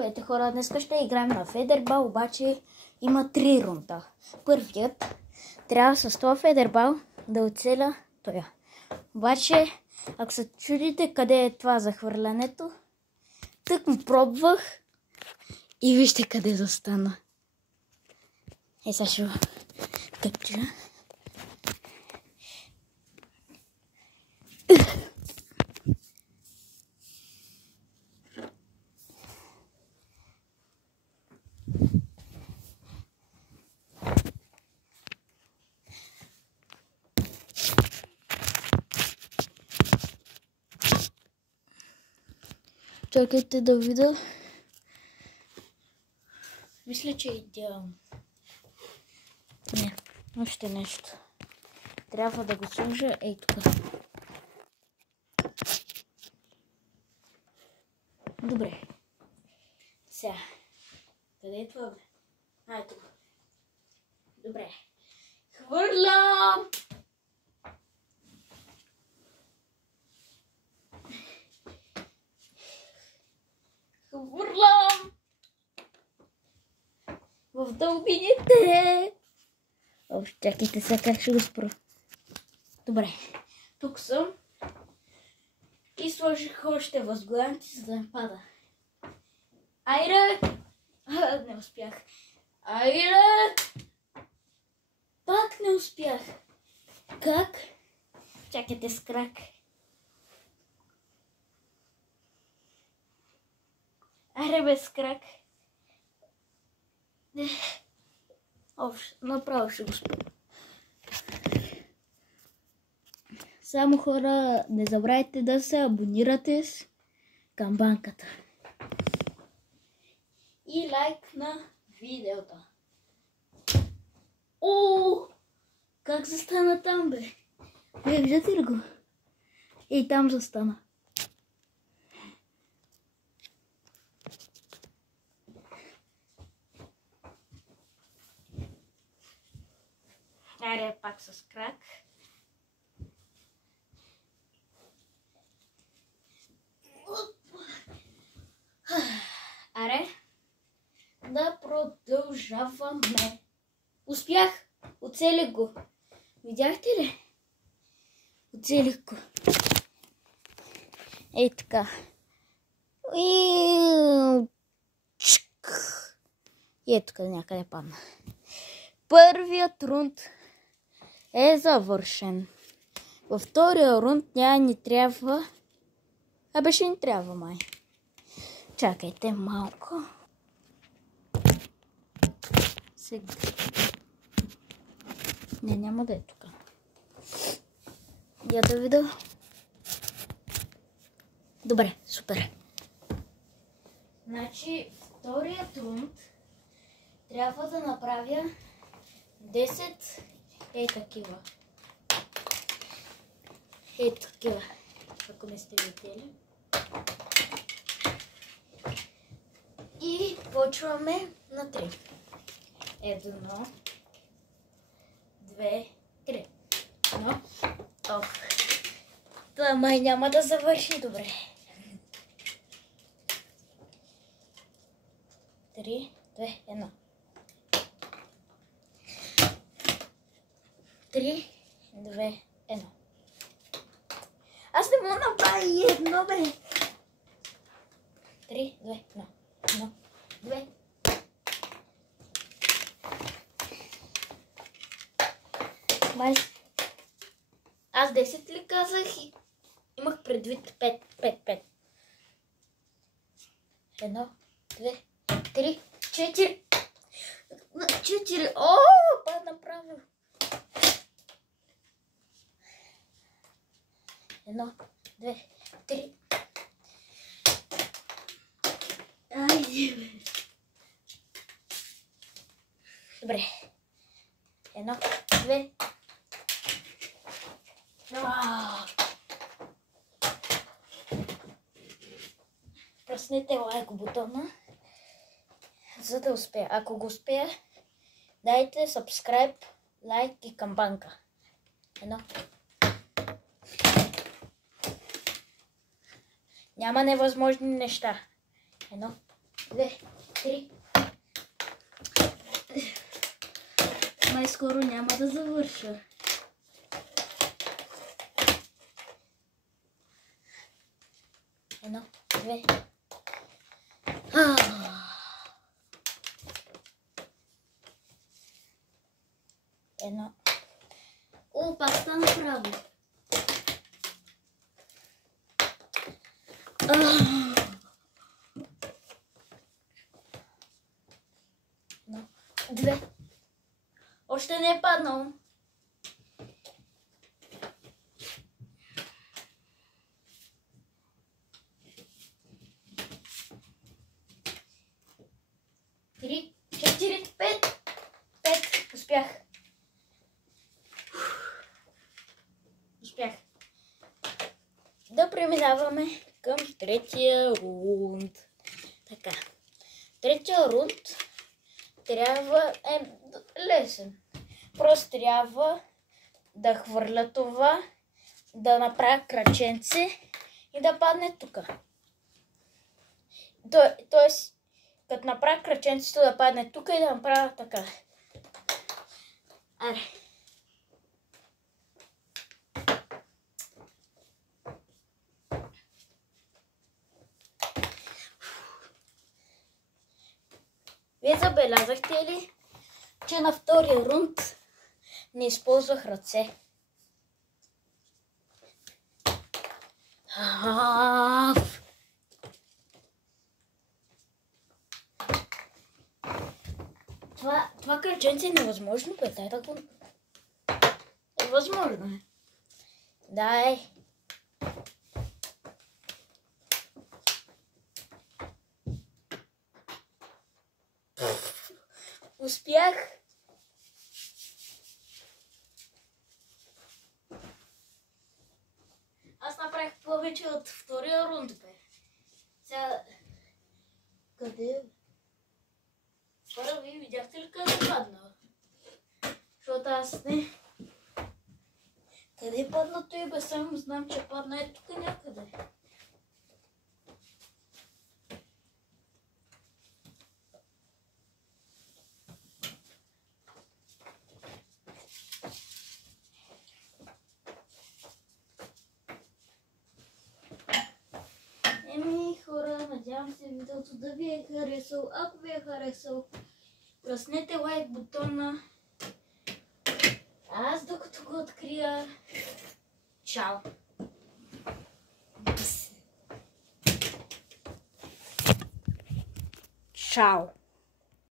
Здравейте хора, днес ще играем на федербал, обаче има 3 рунда. Първият трябва с този федербал да оцеля тоя. Обаче, ако се чудите къде е това захвърлянето, тък му пробвах и вижте къде застана. Сега ще кача. Чакайте да видя. Мисля, че е идеално. Не, още нещо. Трябва да го сложа ей тук. Добре. Сега. Къде е това, бе? Ай, тук. Добре. Хвърлям! Хвърлям! В дълбините! Чакайте сега как ще го спра. Добре. Тук съм. И сложих още възглавници, за да не пада. Айде! Не успях. Айде! Пак не успях. Как? Чакайте с крак. Айде без крак. Направо ще го спра. Само хора, не забравяйте да се абонирате с камбанката. И лайк на видеото. О! Как застана там, бе? Виждате ли го? И там застана. Аре, пак с крак. Аре, да продължаваме. Успях! Оцелих го. Видяхте ли? Оцелих го. Ей така. И ето тук някъде падна. Първият рунд е завършен. Във втория рунд ни трябва... Абе ще ни трябва май. Чакайте малко. Сега. Не, няма да е тук. Я да видя. Добре, супер. Значи, вторият рунд трябва да направя 10 такива. Такива. Ако не сте видели. И почваме на 3. 1, 2, 3. Но, това май няма да завърши добре. 3, 2, 1. 3, 2, 1. Аз не мога да направя и едно, бе. 3, 2, 1. 1, 2. Май... Аз 10 ли казах и имах предвид 5. 1, 2, 3, 4. 4. О, падна правилно. 1, 2, 3. Айде, бе. Добре. 1, 2. Пръснете лайк бутона, за да успея. Ако го успея, дайте subscribe, лайк и камбанка. 1. Няма невъзможни неща. 1, 2, 3. Май скоро няма да завърша. Едно, две. Едно. О, пак стана право. Едно, две. Още не е паднал. Три, 4, 5. 5. Успях. Успях. Да преминаваме към третия рунд. Така. Третия рунд трябва лесен. Просто трябва да хвърля това, да направя краченце и да падне тук. Тоест, като направя краченцето да падне тук и да направя така. Аре. Вие забелязахте ли, че на втория рунд не използвах ръце? Това кръченце е невъзможно, бе. Дай да го... Възможно е. Дай. Успях. Аз направих повече от втория рунд, бе. Сега... Къде? Първи, видяхте ли къде падна? Защото аз не... Къде падна той, бе? Само знам, че падна е тук някъде. Хора, надявам се видеото да ви е харесал. Ако ви е харесал, пръснете лайк бутона. Аз докато го открия... Чао! Чао!